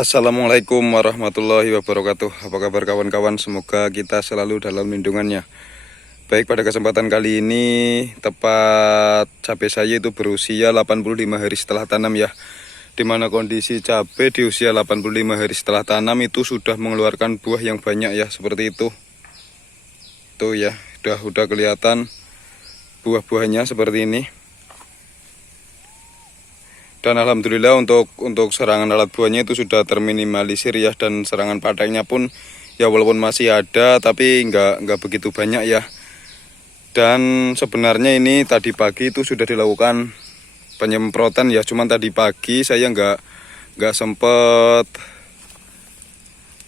Assalamualaikum warahmatullahi wabarakatuh. Apa kabar kawan-kawan? Semoga kita selalu dalam lindungannya. Baik, pada kesempatan kali ini tepat cabai saya itu berusia 85 hari setelah tanam ya. Dimana kondisi cabai di usia 85 hari setelah tanam itu sudah mengeluarkan buah yang banyak ya, seperti itu. Tuh ya, udah kelihatan buah-buahnya seperti ini. Dan alhamdulillah untuk serangan alat buahnya itu sudah terminimalisir ya, dan serangan padangnya pun ya walaupun masih ada tapi nggak begitu banyak ya. Dan sebenarnya ini tadi pagi itu sudah dilakukan penyemprotan ya, cuman tadi pagi saya nggak sempet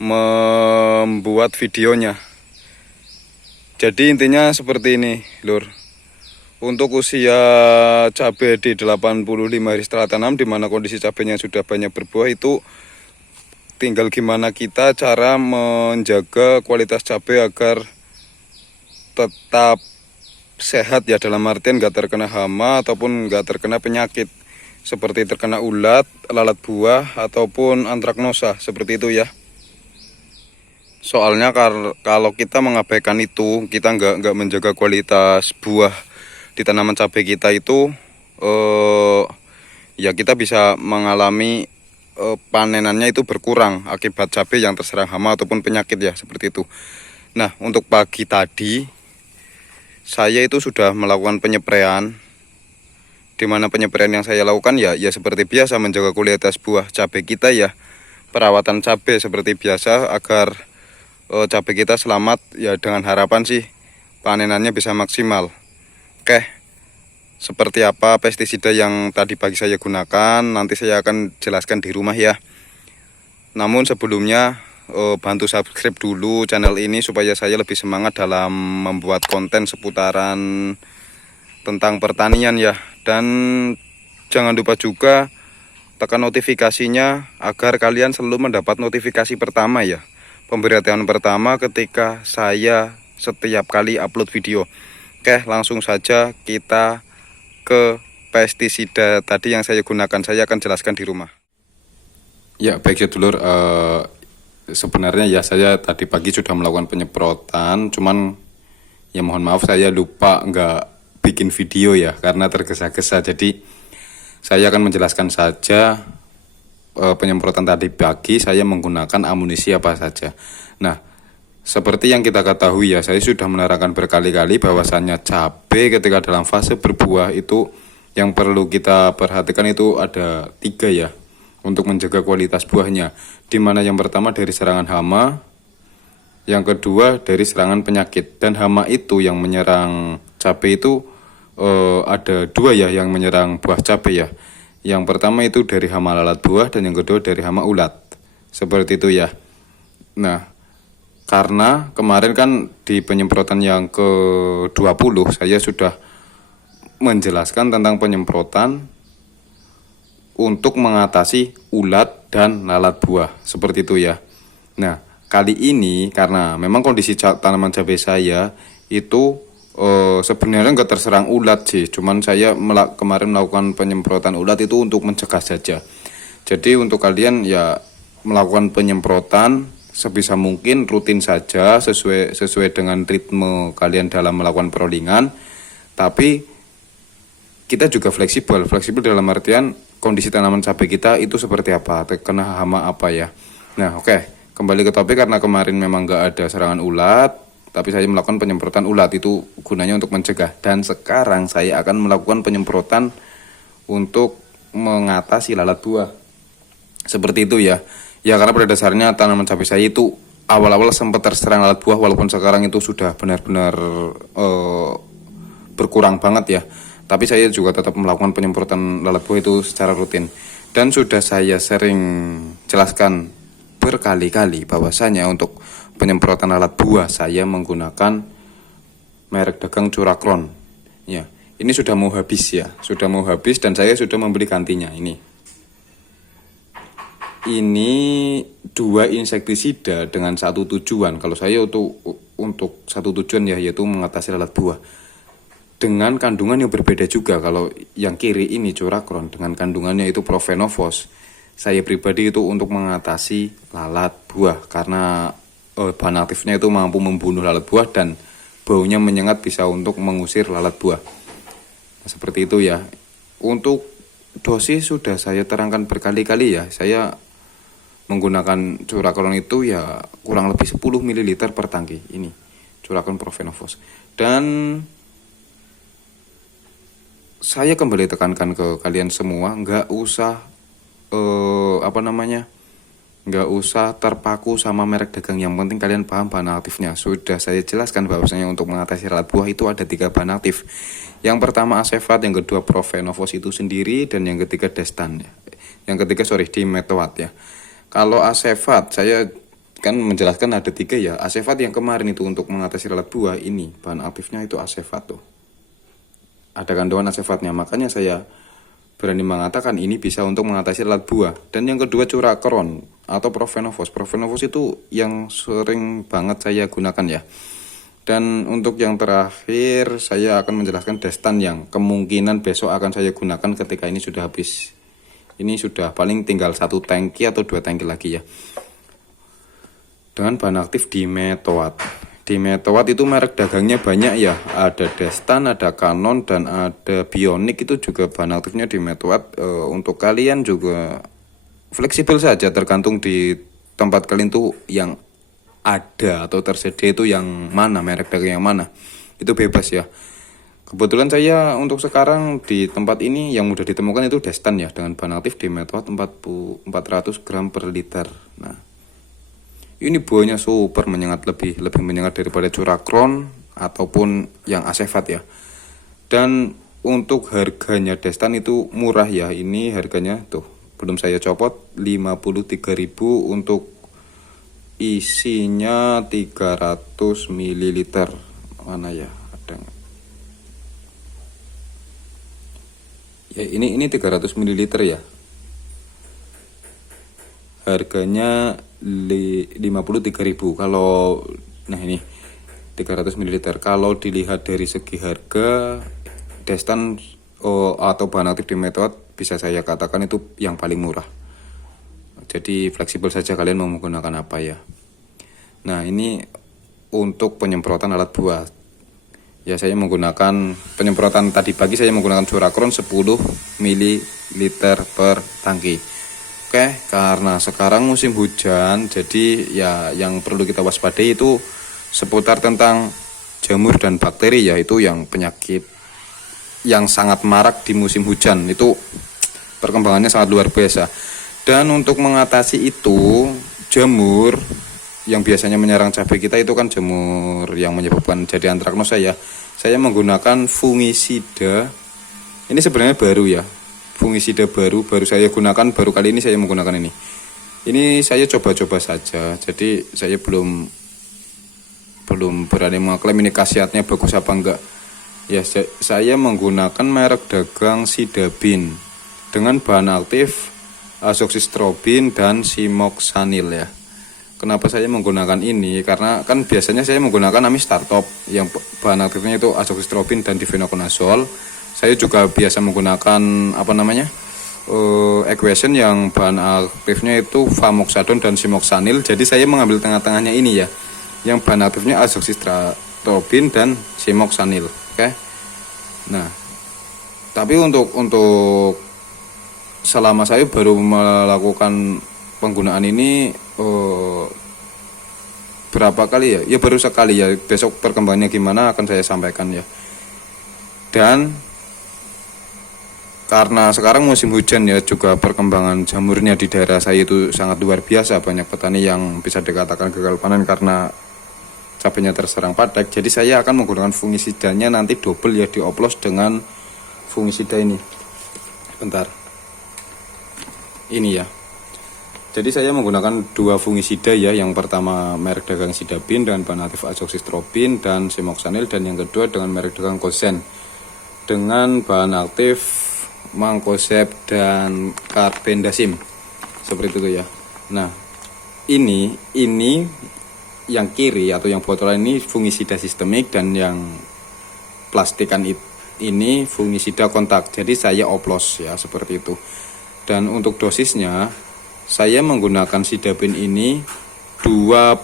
membuat videonya. Jadi intinya seperti ini lur. Untuk usia cabai di 85 hari setelah tanam, di mana kondisi cabainya sudah banyak berbuah, itu tinggal gimana kita cara menjaga kualitas cabai agar tetap sehat ya, dalam artian nggak terkena hama ataupun nggak terkena penyakit seperti terkena ulat, lalat buah ataupun antraknosa seperti itu ya. Soalnya kalau kita mengabaikan itu, kita nggak menjaga kualitas buah di tanaman cabai kita itu, ya kita bisa mengalami panenannya itu berkurang akibat cabai yang terserang hama ataupun penyakit ya, seperti itu. Nah, untuk pagi tadi saya itu sudah melakukan penyepraian, di mana penyepraian yang saya lakukan ya seperti biasa, menjaga kualitas buah cabai kita ya, perawatan cabai seperti biasa agar cabai kita selamat ya, dengan harapan sih panenannya bisa maksimal. Oke, seperti apa pestisida yang tadi pagi saya gunakan, nanti saya akan jelaskan di rumah ya. Namun sebelumnya bantu subscribe dulu channel ini supaya saya lebih semangat dalam membuat konten seputaran tentang pertanian ya. Dan jangan lupa juga tekan notifikasinya agar kalian selalu mendapat notifikasi pertama ya, pemberitahuan pertama ketika saya setiap kali upload video. Oke, langsung saja kita ke pestisida tadi yang saya gunakan. Saya akan jelaskan di rumah. Ya, baik ya dulur. Sebenarnya ya saya tadi pagi sudah melakukan penyemprotan. Cuman ya mohon maaf saya lupa nggak bikin video ya, karena tergesa-gesa. Jadi saya akan menjelaskan saja penyemprotan tadi pagi saya menggunakan amunisi apa saja. Nah, seperti yang kita ketahui ya, saya sudah menerangkan berkali-kali bahwasannya cabai ketika dalam fase berbuah itu yang perlu kita perhatikan itu ada 3 ya, untuk menjaga kualitas buahnya. Dimana yang pertama dari serangan hama, yang kedua dari serangan penyakit. Dan hama itu yang menyerang cabai itu ada 2 ya yang menyerang buah cabai ya. Yang pertama itu dari hama lalat buah, dan yang kedua dari hama ulat. Seperti itu ya. Nah, karena kemarin kan di penyemprotan yang ke-20 saya sudah menjelaskan tentang penyemprotan untuk mengatasi ulat dan lalat buah, seperti itu ya. Nah, kali ini karena memang kondisi tanaman cabai saya itu sebenarnya nggak terserang ulat sih, cuman saya kemarin melakukan penyemprotan ulat itu untuk mencegah saja. Jadi untuk kalian ya melakukan penyemprotan sebisa mungkin rutin saja, sesuai dengan ritme kalian dalam melakukan perolingan. Tapi kita juga fleksibel dalam artian kondisi tanaman cabai kita itu seperti apa, terkena hama apa ya. Nah, oke, kembali ke topik. Karena kemarin memang nggak ada serangan ulat, tapi saya melakukan penyemprotan ulat, itu gunanya untuk mencegah. Dan sekarang saya akan melakukan penyemprotan untuk mengatasi lalat buah, seperti itu ya. Ya, karena pada dasarnya tanaman cabai saya itu awal-awal sempat terserang lalat buah, walaupun sekarang itu sudah benar-benar berkurang banget ya. Tapi saya juga tetap melakukan penyemprotan lalat buah itu secara rutin. Dan sudah saya sering jelaskan berkali-kali bahwasanya untuk penyemprotan lalat buah saya menggunakan merek dagang Curakron. Ya, ini sudah mau habis ya, dan saya sudah membeli gantinya ini. Ini 2 insektisida dengan satu tujuan. Kalau saya untuk satu tujuan ya, yaitu mengatasi lalat buah. Dengan kandungan yang berbeda juga. Kalau yang kiri ini Curakron dengan kandungannya itu Profenofos. saya pribadi itu untuk mengatasi lalat buah, karena bahan aktifnya itu mampu membunuh lalat buah dan baunya menyengat, bisa untuk mengusir lalat buah. Nah, seperti itu ya. Untuk dosis sudah saya terangkan berkali-kali ya. Saya menggunakan Curacolon itu ya kurang lebih 10 ml per tangki ini, Curacolon Profenofos. Dan saya kembali tekankan ke kalian semua, nggak usah nggak usah terpaku sama merek dagang. Yang penting kalian paham bahan aktifnya. Sudah saya jelaskan bahwasanya untuk mengatasi lalat buah itu ada 3 bahan aktif. Yang pertama Asefat, yang kedua Profenofos itu sendiri, dan yang ketiga Destan ya. Yang ketiga Dimetoat ya. Kalau Asefat, saya kan menjelaskan ada 3 ya. Asefat yang kemarin itu untuk mengatasi lalat buah, ini bahan aktifnya itu Asefat tuh. Ada kandungan Asefatnya, makanya saya berani mengatakan ini bisa untuk mengatasi lalat buah. Dan yang kedua Curacolon atau Profenofos. Profenofos itu yang sering banget saya gunakan ya. Dan untuk yang terakhir saya akan menjelaskan Destan yang kemungkinan besok akan saya gunakan ketika ini sudah habis. Ini sudah paling tinggal 1 tangki atau 2 tangki lagi ya. Dengan bahan aktif Dimetoat. Dimetoat itu merek dagangnya banyak ya. Ada Destan, ada Canon, dan ada Bionic, itu juga bahan aktifnya Dimetoat. Untuk kalian juga fleksibel saja, tergantung di tempat kalian tuh yang ada atau tersedia itu yang mana, merek dagang yang mana, itu bebas ya. Kebetulan saya untuk sekarang di tempat ini yang mudah ditemukan itu Destan ya, dengan bahan aktif Dimetoat 400 gram per liter. Nah, ini baunya super menyengat, lebih menyengat daripada Curacolon ataupun yang Asefat ya. Dan untuk harganya Destan itu murah ya. Ini harganya tuh belum saya copot, 53.000 untuk isinya 300 ml. Mana ya? Ada. Ya ini 300 ml ya. Harganya 53.000. Kalau nah ini 300 ml. Kalau dilihat dari segi harga, Destan atau bahan aktif Dimetoat bisa saya katakan itu yang paling murah. Jadi fleksibel saja kalian mau menggunakan apa ya. Nah, ini untuk penyemprotan alat buah. Ya, saya menggunakan penyemprotan tadi pagi, saya menggunakan Curacolon 10 ml per tangki. Oke, karena sekarang musim hujan, jadi ya yang perlu kita waspadai itu seputar tentang jamur dan bakteri, yaitu yang penyakit yang sangat marak di musim hujan. Itu perkembangannya sangat luar biasa. Dan untuk mengatasi itu, jamur yang biasanya menyerang cabai kita itu kan jamur yang menyebabkan jadi antraknosa ya. Saya menggunakan fungisida. Ini sebenarnya baru ya. Fungisida baru saya gunakan, baru kali ini saya menggunakan ini. Ini saya coba-coba saja. Jadi saya belum berani mengklaim ini khasiatnya bagus apa enggak. Ya, saya menggunakan merek dagang Sidabin dengan bahan aktif azoxystrobin dan simoxanil ya. Kenapa saya menggunakan ini? Karena kan biasanya saya menggunakan Amistartop yang bahan aktifnya itu azoxystrobin dan difenoconazole. Saya juga biasa menggunakan Equation yang bahan aktifnya itu Famoxadon dan simoxanil. Jadi saya mengambil tengah-tengahnya ini ya, yang bahan aktifnya azoxystrobin dan simoxanil. Oke. Nah, tapi untuk selama saya baru melakukan penggunaan ini berapa kali ya? Ya baru sekali ya. Besok perkembangannya gimana akan saya sampaikan ya. Dan karena sekarang musim hujan ya, juga perkembangan jamurnya di daerah saya itu sangat luar biasa. Banyak petani yang bisa dikatakan gagal panen karena cabainya terserang padek. Jadi saya akan menggunakan fungisidanya nanti double ya, dioplos dengan fungisida ini. Bentar. Ini ya. Jadi saya menggunakan 2 fungisida ya. Yang pertama merek dagang Sidabin dengan bahan aktif azoxystrobin dan simoxanil, dan yang kedua dengan merek dagang Kozen dengan bahan aktif Mancozeb dan Carbendazim. Seperti itu ya. Nah, ini yang kiri atau yang botolan ini fungisida sistemik, dan yang plastikan ini fungisida kontak. Jadi saya oplos ya, seperti itu. Dan untuk dosisnya Saya menggunakan Sidapin ini 20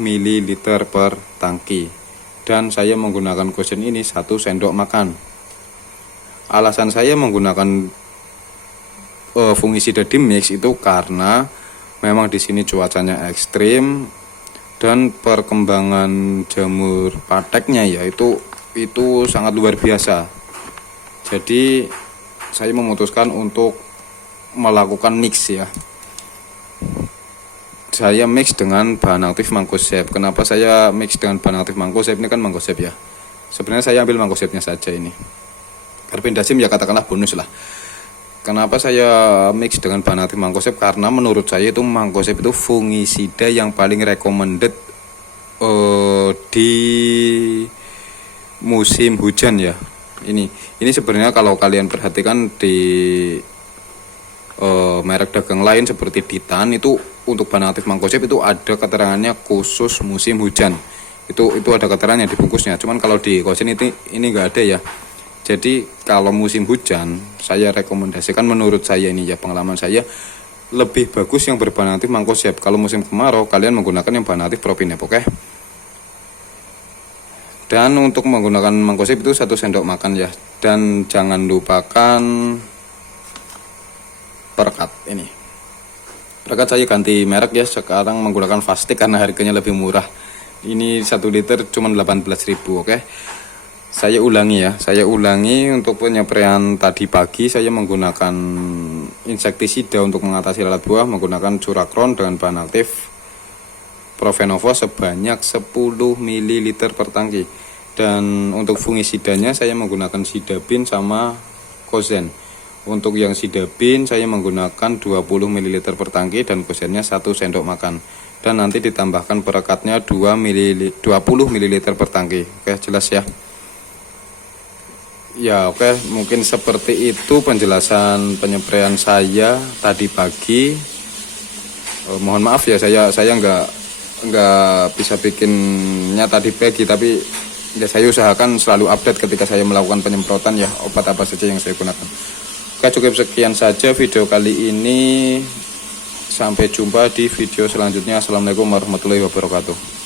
ml per tangki, dan saya menggunakan kosen ini 1 sendok makan. Alasan saya menggunakan fungisida di mix itu karena memang di sini cuacanya ekstrim dan perkembangan jamur pateknya ya itu sangat luar biasa. Jadi saya memutuskan untuk melakukan mix ya. Saya mix dengan bahan aktif Mancozeb. Kenapa saya mix dengan bahan aktif Mancozeb? Ini kan Mancozeb ya. Sebenarnya saya ambil Mancozebnya saja ini. Carbendazim ya katakanlah bonus lah. Kenapa saya mix dengan bahan aktif Mancozeb? Karena menurut saya itu Mancozeb itu fungisida yang paling recommended di musim hujan ya. Ini sebenarnya kalau kalian perhatikan di merek dagang lain seperti Ditan itu untuk bahan aktif Mancozeb itu ada keterangannya khusus musim hujan. Itu ada keterangannya di bungkusnya. Cuman kalau di kosen ini enggak ada ya. Jadi kalau musim hujan saya rekomendasikan menurut saya ini ya pengalaman saya lebih bagus yang berbahan aktif Mancozeb. Kalau musim kemarau kalian menggunakan yang bahan aktif Propinep, oke? Dan untuk menggunakan Mancozeb itu 1 sendok makan ya. Dan jangan lupakan perekat ini. Perekat saya ganti merek ya, sekarang menggunakan Fastik karena harganya lebih murah. Ini 1 liter cuma 18.000, oke? Saya ulangi untuk penyepraian tadi pagi saya menggunakan insektisida untuk mengatasi lalat buah menggunakan Curacron dengan bahan aktif Provenovo sebanyak 10 ml per tangki. Dan untuk fungisidanya saya menggunakan Sidapin sama Kozen. Untuk yang Sidapin saya menggunakan 20 ml per tangki dan Kozennya 1 sendok makan. Dan nanti ditambahkan perekatnya 20 ml per tangki. Oke, jelas ya. Ya oke, mungkin seperti itu penjelasan penyepraian saya tadi pagi. Mohon maaf ya saya nggak bisa bikinnya tadi pagi, tapi ya saya usahakan selalu update ketika saya melakukan penyemprotan ya obat apa saja yang saya gunakan. Oke, cukup sekian saja video kali ini. Sampai jumpa di video selanjutnya. Assalamualaikum warahmatullahi wabarakatuh.